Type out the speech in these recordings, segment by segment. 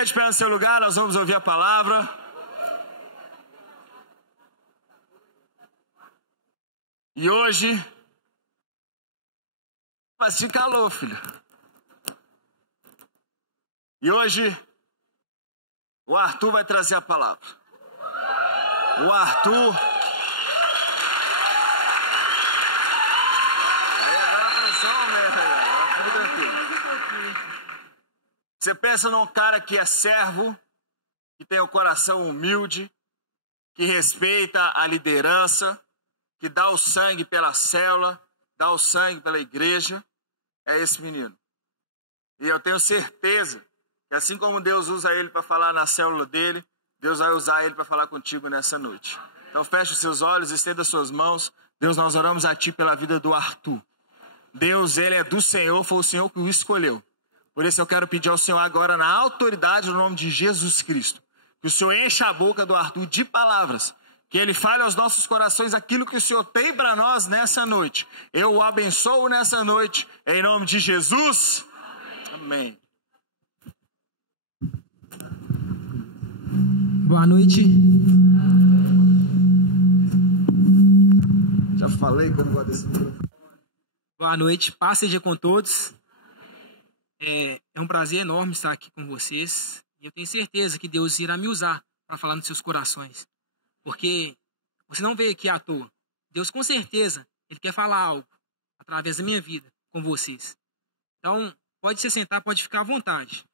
Fica de pé no seu lugar, nós vamos ouvir a palavra. E hoje vai sentir calor, filho. E hoje o Arthur vai trazer a palavra. O Arthur. Aí agora a pressão aumenta. Você pensa num cara que é servo, que tem o coração humilde, que respeita a liderança, que dá o sangue pela célula, dá o sangue pela igreja, é esse menino. E eu tenho certeza que assim como Deus usa ele para falar na célula dele, Deus vai usar ele para falar contigo nessa noite. Então feche os seus olhos, estenda as suas mãos. Deus, nós oramos a Ti pela vida do Arthur. Deus, ele é do Senhor, foi o Senhor que o escolheu. Por isso eu quero pedir ao Senhor agora, na autoridade, no nome de Jesus Cristo, que o Senhor encha a boca do Arthur de palavras, que ele fale aos nossos corações aquilo que o Senhor tem para nós nessa noite. Eu o abençoo nessa noite, em nome de Jesus. Amém. Boa noite. Já falei que eu não gosto desse microfone. Boa noite, paz seja com todos. É um prazer enorme estar aqui com vocês. E eu tenho certeza que Deus irá me usar para falar nos seus corações. Porque você não veio aqui à toa. Deus, com certeza, Ele quer falar algo através da minha vida com vocês. Então, pode se sentar, pode ficar à vontade.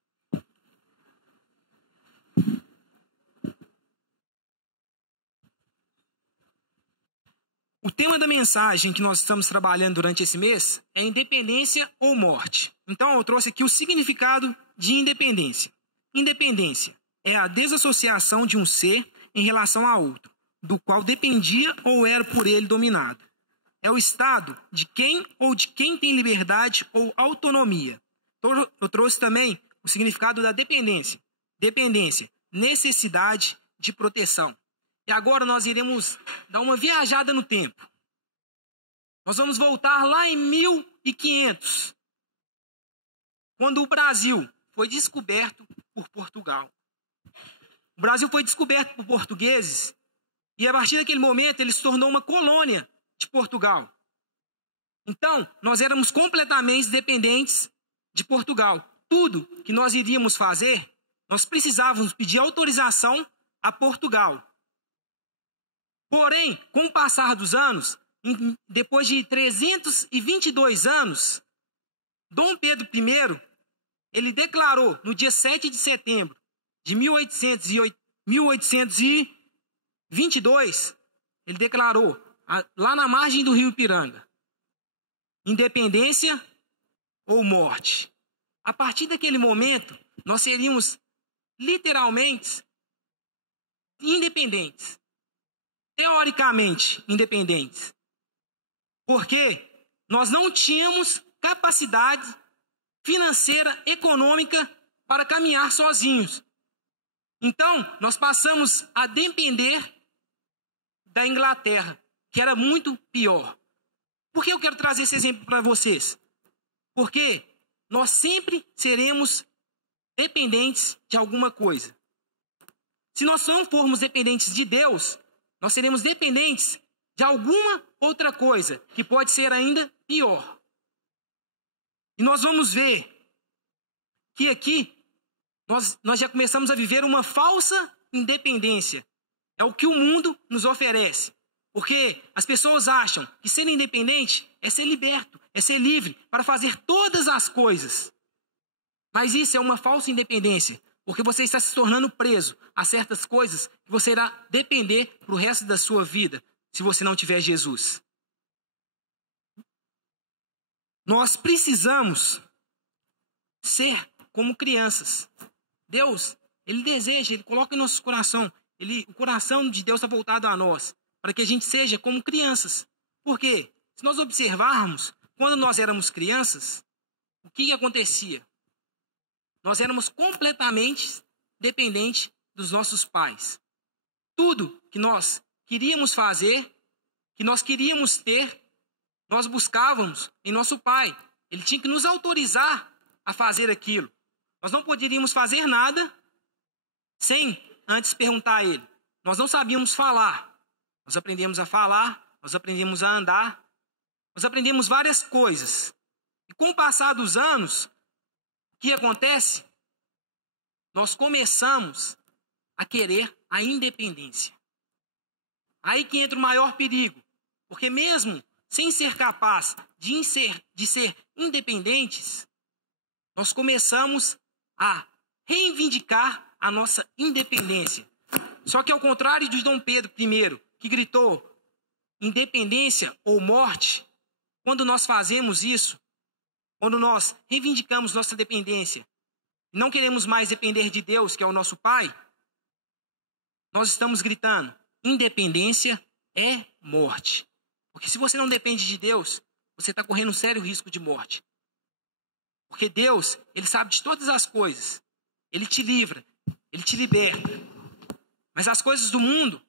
O tema da mensagem que nós estamos trabalhando durante esse mês é independência ou morte. Então, eu trouxe aqui o significado de independência. Independência é a desassociação de um ser em relação a outro, do qual dependia ou era por ele dominado. É o estado de quem tem liberdade ou autonomia. Eu trouxe também o significado da dependência. Dependência, necessidade de proteção. E agora nós iremos dar uma viajada no tempo. Nós vamos voltar lá em 1500, quando o Brasil foi descoberto por Portugal. O Brasil foi descoberto por portugueses e a partir daquele momento ele se tornou uma colônia de Portugal. Então, nós éramos completamente dependentes de Portugal. Tudo que nós iríamos fazer, nós precisávamos pedir autorização a Portugal. Porém, com o passar dos anos, depois de 322 anos, Dom Pedro I, ele declarou no dia 7 de setembro de 1822, ele declarou, lá na margem do rio Ipiranga, independência ou morte. A partir daquele momento, nós seríamos literalmente independentes. Teoricamente independentes. Porque nós não tínhamos capacidade financeira, econômica para caminhar sozinhos. Então, nós passamos a depender da Inglaterra, que era muito pior. Por que eu quero trazer esse exemplo para vocês? Porque nós sempre seremos dependentes de alguma coisa. Se nós não formos dependentes de Deus, nós seremos dependentes de alguma outra coisa, que pode ser ainda pior. E nós vamos ver que aqui nós já começamos a viver uma falsa independência. É o que o mundo nos oferece. Porque as pessoas acham que ser independente é ser liberto, é ser livre para fazer todas as coisas. Mas isso é uma falsa independência. Porque você está se tornando preso a certas coisas que você irá depender para o resto da sua vida, se você não tiver Jesus. Nós precisamos ser como crianças. Deus, Ele deseja, Ele coloca em nosso coração. O coração de Deus está voltado a nós, para que a gente seja como crianças. Por quê? Se nós observarmos, quando nós éramos crianças, o que acontecia? Nós éramos completamente dependentes dos nossos pais. Tudo que nós queríamos fazer, que nós queríamos ter, nós buscávamos em nosso pai. Ele tinha que nos autorizar a fazer aquilo. Nós não poderíamos fazer nada sem antes perguntar a Ele. Nós não sabíamos falar. Nós aprendemos a falar, nós aprendemos a andar, nós aprendemos várias coisas. E com o passar dos anos, o que acontece? Nós começamos a querer a independência. Aí que entra o maior perigo. Porque mesmo sem ser capaz de ser independentes, nós começamos a reivindicar a nossa independência. Só que ao contrário de Dom Pedro I, que gritou independência ou morte, quando nós fazemos isso, quando nós reivindicamos nossa dependência, não queremos mais depender de Deus, que é o nosso Pai, nós estamos gritando, independência é morte. Porque se você não depende de Deus, você está correndo um sério risco de morte. Porque Deus, Ele sabe de todas as coisas. Ele te livra, Ele te liberta. Mas as coisas do mundo,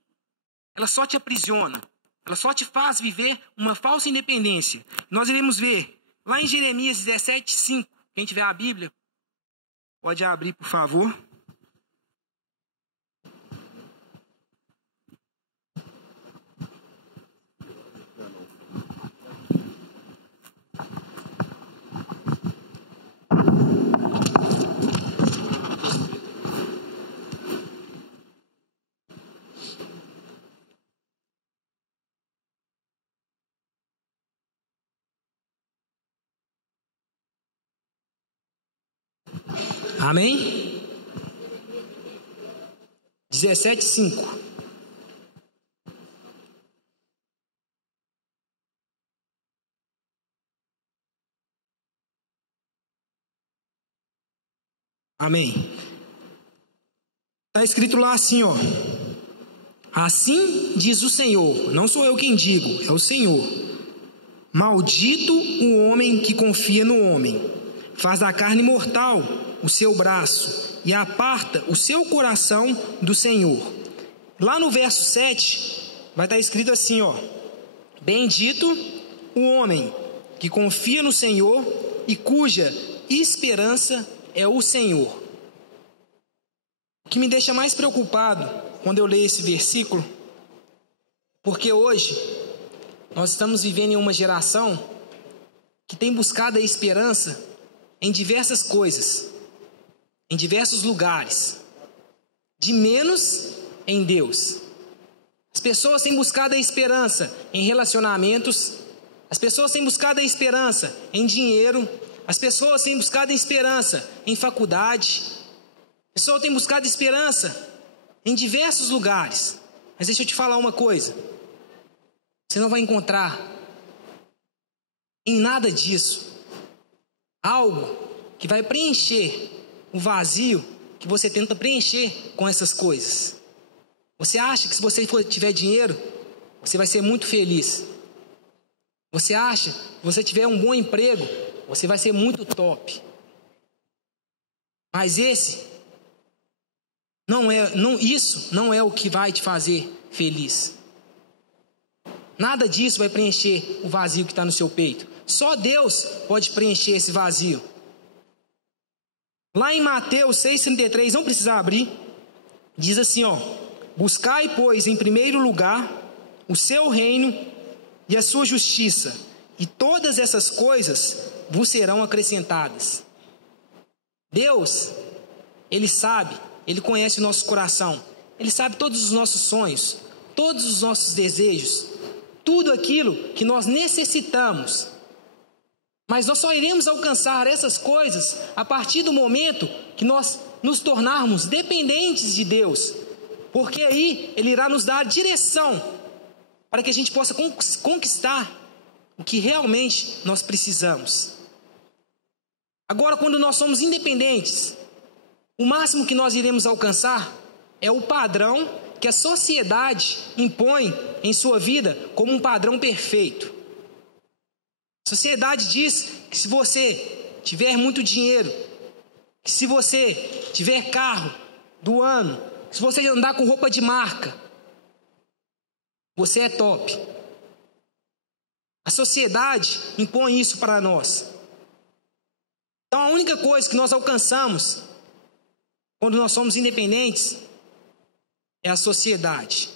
elas só te aprisionam. Elas só te faz viver uma falsa independência. Nós iremos ver lá em Jeremias 17:5. Quem tiver a Bíblia, pode abrir, por favor. Amém? 17:5. Amém. Está escrito lá assim, ó. Assim diz o Senhor, não sou eu quem digo, é o Senhor. Maldito o homem que confia no homem, faz da carne mortal o seu braço e aparta o seu coração do Senhor. Lá no verso 7, vai estar escrito assim, ó. Bendito o homem que confia no Senhor e cuja esperança é o Senhor. O que me deixa mais preocupado quando eu leio esse versículo, porque hoje nós estamos vivendo em uma geração que tem buscado a esperança em diversas coisas, em diversos lugares, de menos em Deus. As pessoas têm buscado a esperança em relacionamentos, as pessoas têm buscado a esperança em dinheiro, as pessoas têm buscado a esperança em faculdade, as pessoas têm buscado esperança em diversos lugares. Mas deixa eu te falar uma coisa, você não vai encontrar em nada disso algo que vai preencher o vazio que você tenta preencher com essas coisas. Você acha que se você tiver dinheiro, você vai ser muito feliz. Você acha que se você tiver um bom emprego, você vai ser muito top. Mas isso não é o que vai te fazer feliz. Nada disso vai preencher o vazio que está no seu peito. Só Deus pode preencher esse vazio. Lá em Mateus 6,33, não precisa abrir, diz assim, ó: buscai, pois, em primeiro lugar o seu reino e a sua justiça, e todas essas coisas vos serão acrescentadas. Deus, Ele sabe, Ele conhece o nosso coração, Ele sabe todos os nossos sonhos, todos os nossos desejos, tudo aquilo que nós necessitamos. Mas nós só iremos alcançar essas coisas a partir do momento que nós nos tornarmos dependentes de Deus. Porque aí Ele irá nos dar direção para que a gente possa conquistar o que realmente nós precisamos. Agora, quando nós somos independentes, o máximo que nós iremos alcançar é o padrão que a sociedade impõe em sua vida como um padrão perfeito. A sociedade diz que se você tiver muito dinheiro, que se você tiver carro do ano, que se você andar com roupa de marca, você é top. A sociedade impõe isso para nós. Então a única coisa que nós alcançamos quando nós somos independentes, é a sociedade.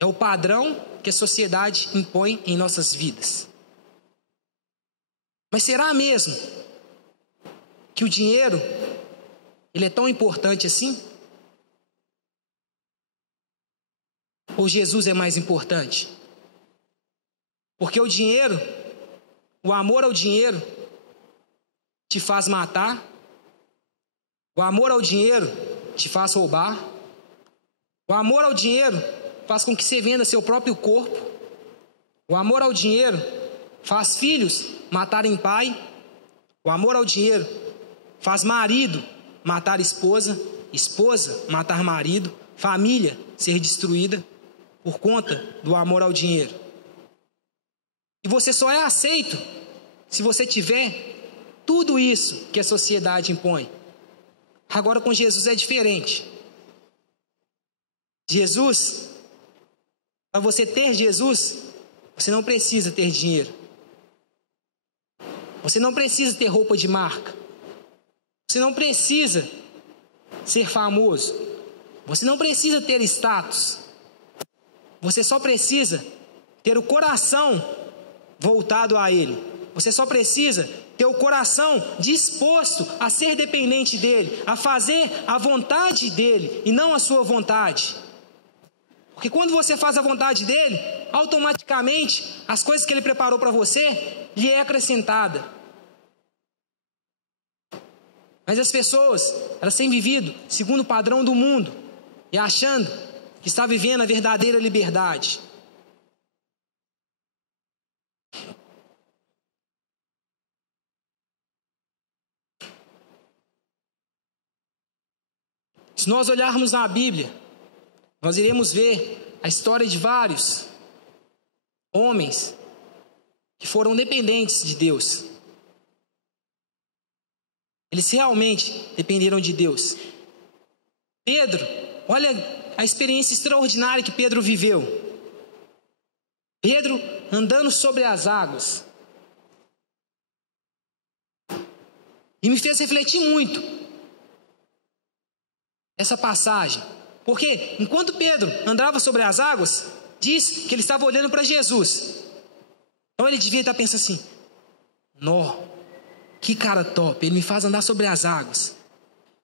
É o padrão que a sociedade impõe em nossas vidas. Mas será mesmo que o dinheiro, ele é tão importante assim? Ou Jesus é mais importante? Porque o dinheiro, o amor ao dinheiro, te faz matar. O amor ao dinheiro te faz roubar. O amor ao dinheiro faz com que você venda seu próprio corpo. O amor ao dinheiro faz filhos matarem pai. O amor ao dinheiro faz marido matar esposa, esposa matar marido, família ser destruída por conta do amor ao dinheiro. E você só é aceito se você tiver tudo isso que a sociedade impõe. Agora com Jesus é diferente. Jesus, para você ter Jesus, você não precisa ter dinheiro. Você não precisa ter roupa de marca. Você não precisa ser famoso. Você não precisa ter status. Você só precisa ter o coração voltado a Ele. Você só precisa ter o coração disposto a ser dependente dEle, a fazer a vontade dEle e não a sua vontade. Porque quando você faz a vontade dEle, automaticamente as coisas que Ele preparou para você lhe é acrescentada. Mas as pessoas, elas têm vivido segundo o padrão do mundo e achando que está vivendo a verdadeira liberdade. Se nós olharmos na Bíblia, nós iremos ver a história de vários homens que foram dependentes de Deus. Eles realmente dependeram de Deus. Pedro, olha a experiência extraordinária que Pedro viveu. Pedro andando sobre as águas. E me fez refletir muito essa passagem. Porque enquanto Pedro andava sobre as águas, diz que ele estava olhando para Jesus. Então ele devia estar pensando assim: nó, que cara top, ele me faz andar sobre as águas.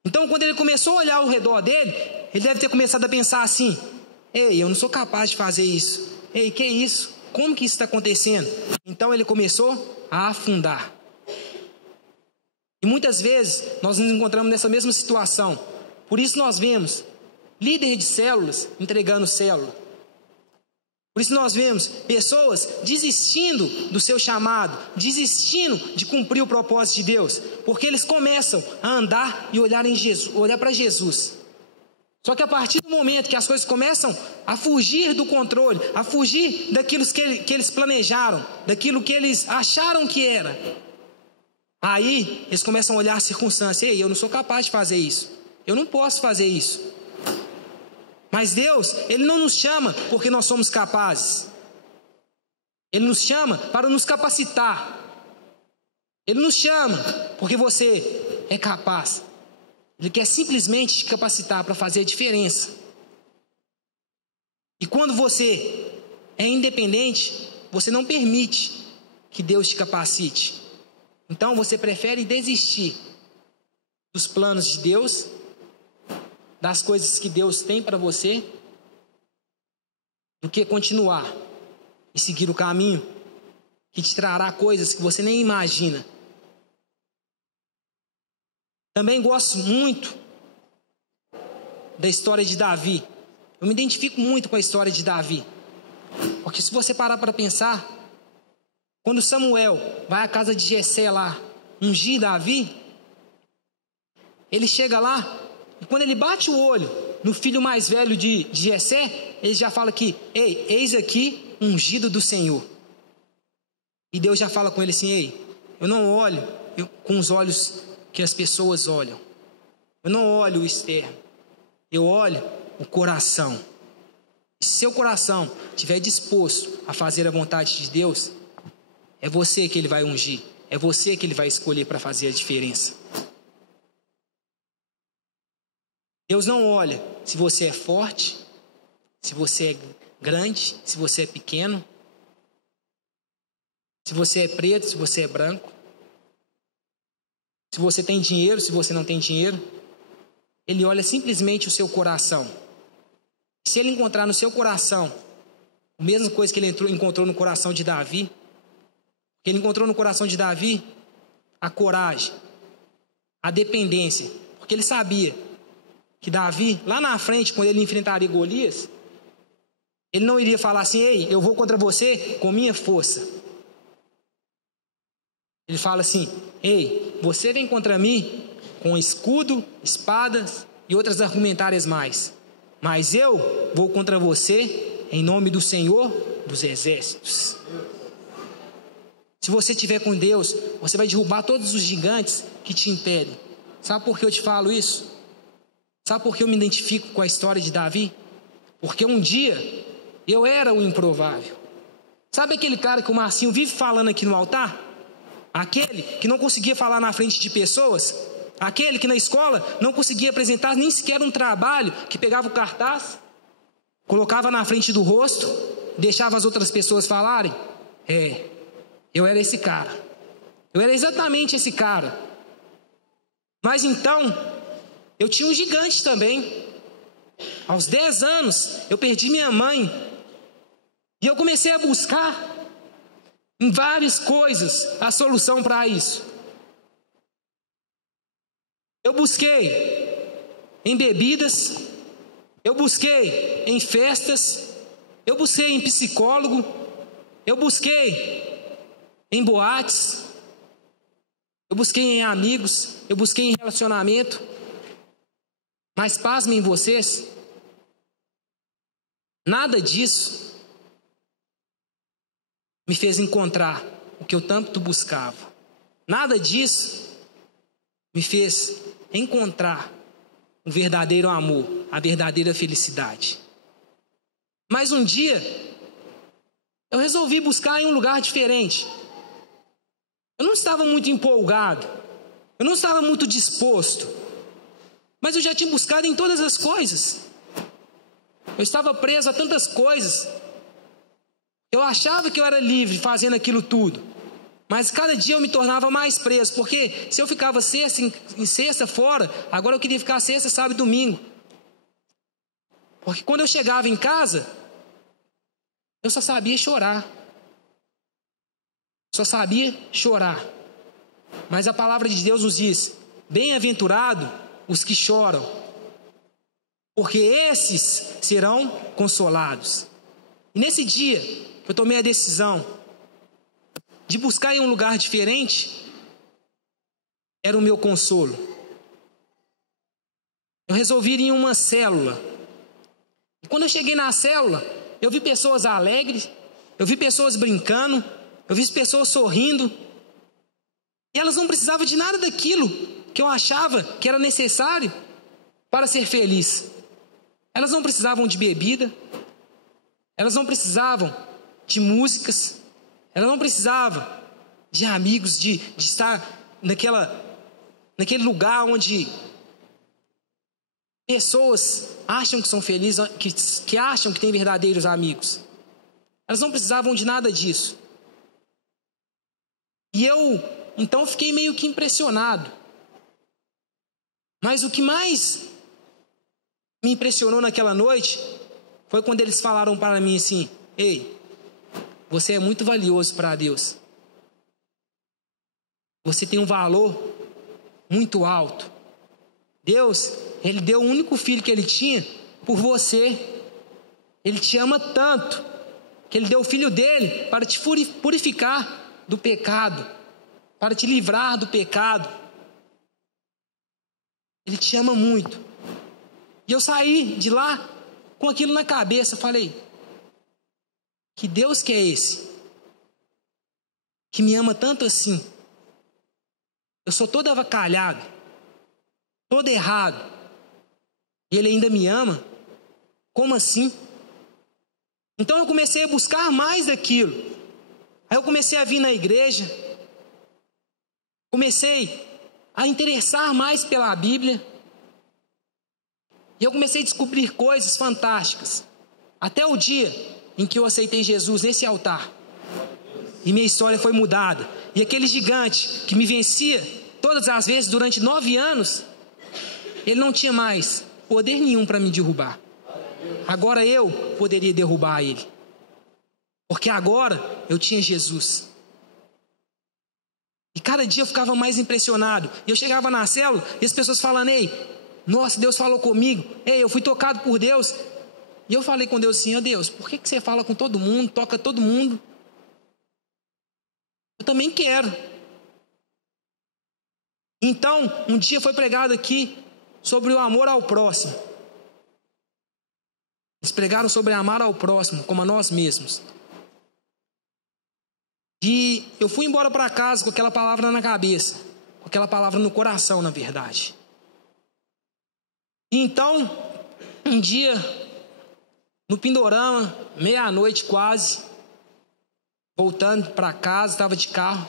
Então quando ele começou a olhar ao redor dele, ele deve ter começado a pensar assim: ei, eu não sou capaz de fazer isso. Ei, que isso? Como que isso está acontecendo? Então ele começou a afundar. E muitas vezes nós nos encontramos nessa mesma situação. Por isso nós vemos líderes de células entregando célula. Por isso nós vemos pessoas desistindo do seu chamado, desistindo de cumprir o propósito de Deus, porque eles começam a andar e olhar para Jesus. Só que a partir do momento que as coisas começam a fugir do controle, a fugir daquilo que eles planejaram, daquilo que eles acharam que era, aí eles começam a olhar as circunstâncias. Ei, eu não sou capaz de fazer isso, eu não posso fazer isso. Mas Deus, Ele não nos chama porque nós somos capazes. Ele nos chama para nos capacitar. Ele nos chama porque você é capaz. Ele quer simplesmente te capacitar para fazer a diferença. E quando você é independente, você não permite que Deus te capacite. Então você prefere desistir dos planos de Deus, das coisas que Deus tem para você, do que continuar e seguir o caminho que te trará coisas que você nem imagina. Também gosto muito da história de Davi. Eu me identifico muito com a história de Davi, porque se você parar para pensar, quando Samuel vai à casa de Jessé lá ungir Davi, ele chega lá e quando ele bate o olho no filho mais velho de Jessé, ele já fala que: ei, eis aqui ungido do Senhor. E Deus já fala com ele assim: ei, eu não olho com os olhos que as pessoas olham. Eu não olho o externo, eu olho o coração. Se seu coração estiver disposto a fazer a vontade de Deus, é você que Ele vai ungir, é você que Ele vai escolher para fazer a diferença. Deus não olha se você é forte, se você é grande, se você é pequeno, se você é preto, se você é branco, se você tem dinheiro, se você não tem dinheiro. Ele olha simplesmente o seu coração. Se ele encontrar no seu coração a mesma coisa que ele encontrou no coração de Davi, que ele encontrou no coração de Davi, a coragem, a dependência, porque ele sabia que Davi, lá na frente, quando ele enfrentaria Golias, ele não iria falar assim: ei, eu vou contra você com minha força. Ele fala assim: ei, você vem contra mim com escudo, espadas e outras argumentárias mais, mas eu vou contra você em nome do Senhor dos Exércitos. Se você estiver com Deus, você vai derrubar todos os gigantes que te impedem. Sabe por que eu te falo isso? Sabe por que eu me identifico com a história de Davi? Porque um dia eu era o improvável. Sabe aquele cara que o Marcinho vive falando aqui no altar? Aquele que não conseguia falar na frente de pessoas? Aquele que na escola não conseguia apresentar nem sequer um trabalho, que pegava o cartaz, colocava na frente do rosto, deixava as outras pessoas falarem? Eu era esse cara. Eu era exatamente esse cara. Mas então, eu tinha um gigante também. Aos 10 anos, eu perdi minha mãe. E eu comecei a buscar em várias coisas a solução para isso. Eu busquei em bebidas, eu busquei em festas, eu busquei em psicólogo, eu busquei em boates, eu busquei em amigos, eu busquei em relacionamento. Mas pasmem vocês, nada disso me fez encontrar o que eu tanto buscava. Nada disso me fez encontrar o verdadeiro amor, a verdadeira felicidade. Mas um dia eu resolvi buscar em um lugar diferente. Eu não estava muito empolgado, eu não estava muito disposto, mas eu já tinha buscado em todas as coisas. Eu estava preso a tantas coisas. Eu achava que eu era livre fazendo aquilo tudo, mas cada dia eu me tornava mais preso, porque se eu ficava sexta em sexta fora, agora eu queria ficar sexta, sábado e domingo. Porque quando eu chegava em casa, eu só sabia chorar. Só sabia chorar. Mas a palavra de Deus nos diz: bem-aventurado os que choram, porque esses serão consolados. E nesse dia, eu tomei a decisão de buscar em um lugar diferente. Era o meu consolo. Eu resolvi ir em uma célula. E quando eu cheguei na célula, eu vi pessoas alegres, eu vi pessoas brincando, eu vi pessoas sorrindo. E elas não precisavam de nada daquilo que eu achava que era necessário para ser feliz. Elas não precisavam de bebida, elas não precisavam de músicas, elas não precisavam de amigos, de estar naquele lugar onde pessoas acham que são felizes, que acham que têm verdadeiros amigos. Elas não precisavam de nada disso. E eu, então, fiquei meio que impressionado. Mas o que mais me impressionou naquela noite foi quando eles falaram para mim assim: ei, você é muito valioso para Deus. Você tem um valor muito alto. Deus, Ele deu o único filho que Ele tinha por você. Ele te ama tanto que Ele deu o filho dele para te purificar do pecado, para te livrar do pecado. Ele te ama muito. E eu saí de lá com aquilo na cabeça. Falei: que Deus que é esse? Que me ama tanto assim? Eu sou todo avacalhado, todo errado, e Ele ainda me ama? Como assim? Então eu comecei a buscar mais daquilo. Aí eu comecei a vir na igreja, comecei a interessar mais pela Bíblia. E eu comecei a descobrir coisas fantásticas. Até o dia em que eu aceitei Jesus nesse altar. E minha história foi mudada. E aquele gigante que me vencia todas as vezes durante 9 anos, ele não tinha mais poder nenhum para me derrubar. Agora eu poderia derrubar ele. Porque agora eu tinha Jesus. E cada dia eu ficava mais impressionado. E eu chegava na célula e as pessoas falando: ei, nossa, Deus falou comigo. Ei, eu fui tocado por Deus. E eu falei com Deus assim: ó Deus, por que você fala com todo mundo, toca todo mundo? Eu também quero. Então, um dia foi pregado aqui sobre o amor ao próximo. Eles pregaram sobre amar ao próximo como a nós mesmos. E eu fui embora para casa com aquela palavra na cabeça, com aquela palavra no coração, na verdade. E então, um dia, no Pindorama, meia-noite quase, voltando para casa, estava de carro,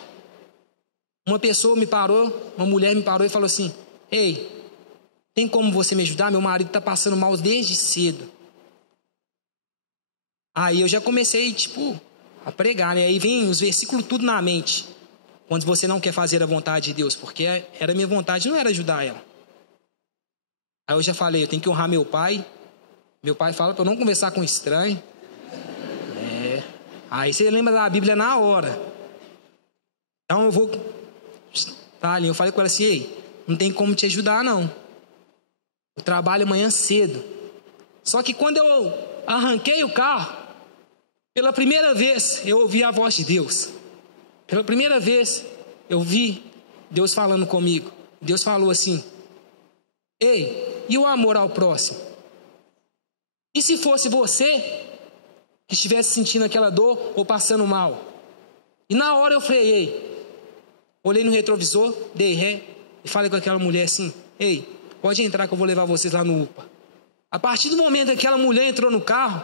uma pessoa me parou, uma mulher me parou e falou assim: ei, tem como você me ajudar? Meu marido está passando mal desde cedo. Aí eu já comecei, a pregar, né? Aí vem os versículos tudo na mente. Quando você não quer fazer a vontade de Deus, porque era minha vontade, não era ajudar ela. Aí eu já falei: eu tenho que honrar meu pai. Meu pai fala para eu não conversar com estranho. Aí você lembra da Bíblia na hora. Então eu vou... Tá ali, eu falei com ela assim: ei, não tem como te ajudar não. Eu trabalho amanhã cedo. Só que quando eu arranquei o carro, pela primeira vez eu ouvi a voz de Deus. Pela primeira vez eu vi Deus falando comigo. Deus falou assim: ei, e o amor ao próximo? E se fosse você que estivesse sentindo aquela dor ou passando mal? E na hora eu freiei. Olhei no retrovisor, dei ré e falei com aquela mulher assim: ei, pode entrar que eu vou levar vocês lá no UPA. A partir do momento que aquela mulher entrou no carro,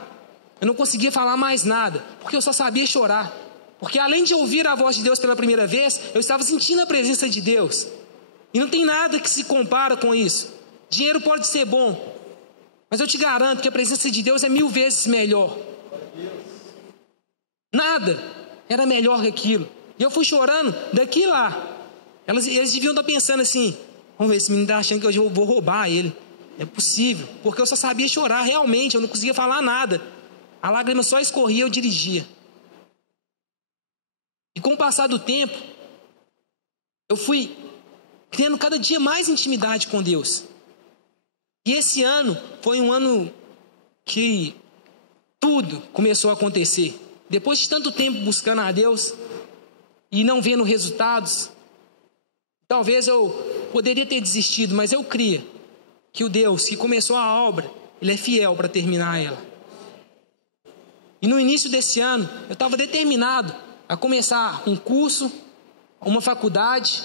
eu não conseguia falar mais nada, porque eu só sabia chorar. Porque além de ouvir a voz de Deus pela primeira vez, eu estava sentindo a presença de Deus. E não tem nada que se compara com isso. Dinheiro pode ser bom, mas eu te garanto que a presença de Deus é 1000 vezes melhor. Nada era melhor que aquilo. E eu fui chorando daqui lá. Eles deviam estar pensando assim: vamos ver, esse menino está achando que eu vou roubar ele. É possível, porque eu só sabia chorar realmente, eu não conseguia falar nada. A lágrima só escorria, eu dirigia. E com o passar do tempo, eu fui tendo cada dia mais intimidade com Deus. E esse ano foi um ano que tudo começou a acontecer. Depois de tanto tempo buscando a Deus e não vendo resultados, talvez eu poderia ter desistido, mas eu cria que o Deus que começou a obra, Ele é fiel para terminar ela. E no início desse ano, eu estava determinado a começar um curso, uma faculdade,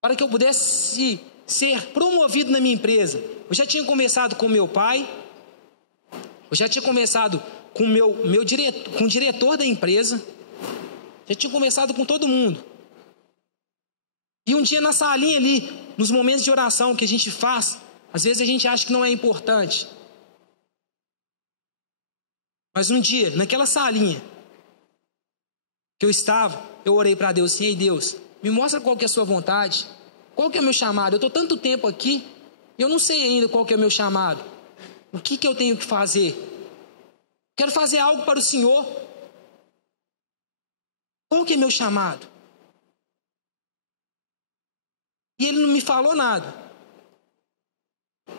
para que eu pudesse ser promovido na minha empresa. Eu já tinha conversado com meu pai, eu já tinha conversado com com o diretor da empresa, já tinha conversado com todo mundo. E um dia na salinha ali, nos momentos de oração que a gente faz, às vezes a gente acha que não é importante. Mas um dia, naquela salinha que eu estava, eu orei para Deus assim: ei Deus, me mostra qual que é a sua vontade, qual que é o meu chamado. Eu estou tanto tempo aqui, eu não sei ainda qual que é o meu chamado. O que eu tenho que fazer? Quero fazer algo para o Senhor. Qual que é meu chamado? E Ele não me falou nada.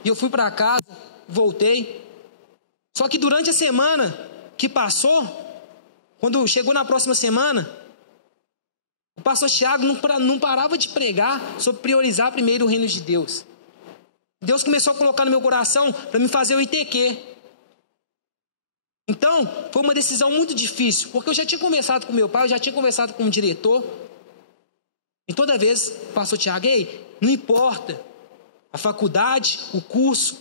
E eu fui para casa, voltei. Só que durante a semana que passou, quando chegou na próxima semana, o pastor Tiago não parava de pregar sobre priorizar primeiro o reino de Deus. Deus começou a colocar no meu coração para me fazer o ITQ. Então, foi uma decisão muito difícil, porque eu já tinha conversado com meu pai, eu já tinha conversado com o diretor. E toda vez o pastor Tiago: ei, não importa a faculdade, o curso,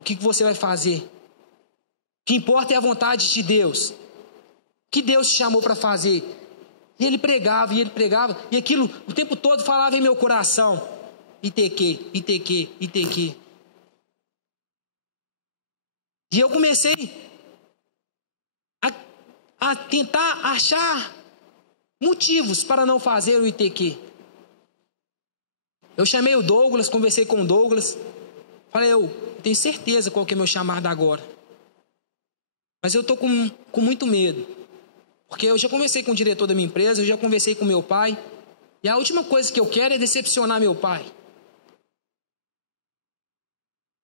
o que você vai fazer. O que importa é a vontade de Deus. O que Deus te chamou para fazer. E ele pregava, e aquilo o tempo todo falava em meu coração: ITQ, ITQ, ITQ. E eu comecei a tentar achar motivos para não fazer o ITQ. Eu chamei o Douglas, conversei com o Douglas. Falei, eu tenho certeza qual que é meu chamado agora. Mas eu estou com muito medo. Porque eu já conversei com o diretor da minha empresa, eu já conversei com meu pai. E a última coisa que eu quero é decepcionar meu pai.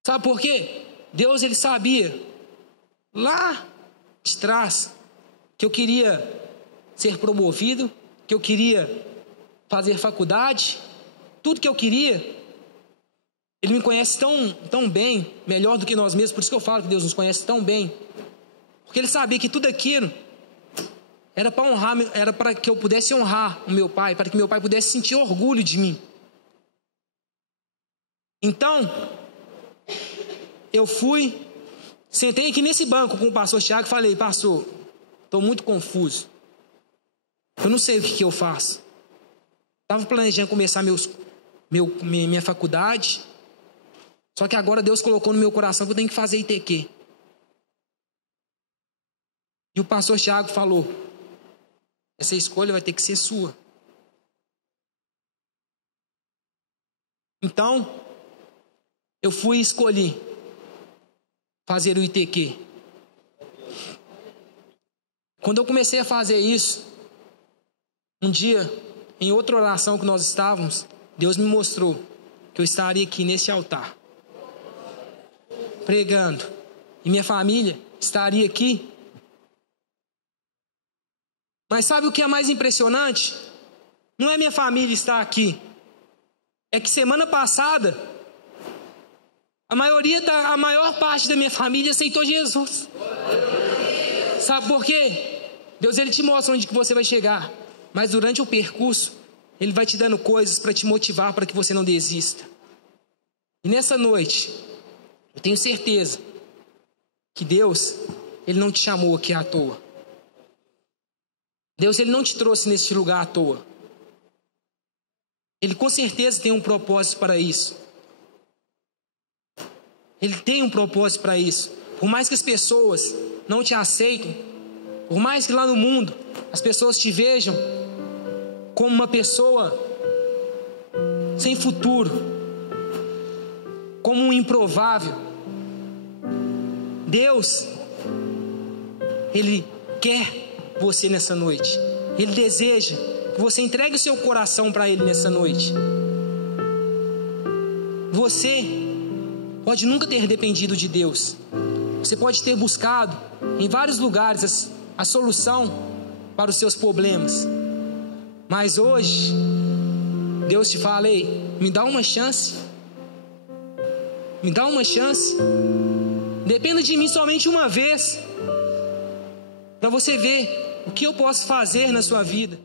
Sabe por quê? Deus, ele sabia, lá de trás, que eu queria ser promovido, que eu queria fazer faculdade, tudo que eu queria. Ele me conhece tão bem, melhor do que nós mesmos, por isso que eu falo que Deus nos conhece tão bem. Porque ele sabia que tudo aquilo era para honrar, era para que eu pudesse honrar o meu pai, para que meu pai pudesse sentir orgulho de mim. Então, eu fui, sentei aqui nesse banco com o pastor Thiago e falei, pastor, estou muito confuso. Eu não sei o que eu faço. Estava planejando começar minha faculdade, só que agora Deus colocou no meu coração que eu tenho que fazer ITQ. E o pastor Thiago falou, essa escolha vai ter que ser sua. Então, eu fui e escolhi fazer o ITQ. Quando eu comecei a fazer isso, um dia, em outra oração que nós estávamos, Deus me mostrou que eu estaria aqui nesse altar, pregando, e minha família estaria aqui. Mas sabe o que é mais impressionante? Não é minha família estar aqui. É que semana passada, a maior parte da minha família aceitou Jesus. Sabe por quê? Deus, ele te mostra onde que você vai chegar. Mas durante o percurso, ele vai te dando coisas para te motivar, para que você não desista. E nessa noite, eu tenho certeza que Deus, ele não te chamou aqui à toa. Deus, ele não te trouxe neste lugar à toa. Ele com certeza tem um propósito para isso. Ele tem um propósito para isso. Por mais que as pessoas não te aceitem, por mais que lá no mundo as pessoas te vejam como uma pessoa sem futuro, como um improvável, Deus, ele quer você nessa noite. Ele deseja que você entregue o seu coração para Ele nessa noite. Você pode nunca ter dependido de Deus. Você pode ter buscado em vários lugares a solução para os seus problemas. Mas hoje, Deus te fala, ei, me dá uma chance. Me dá uma chance. Dependa de mim somente uma vez, para você ver o que eu posso fazer na sua vida.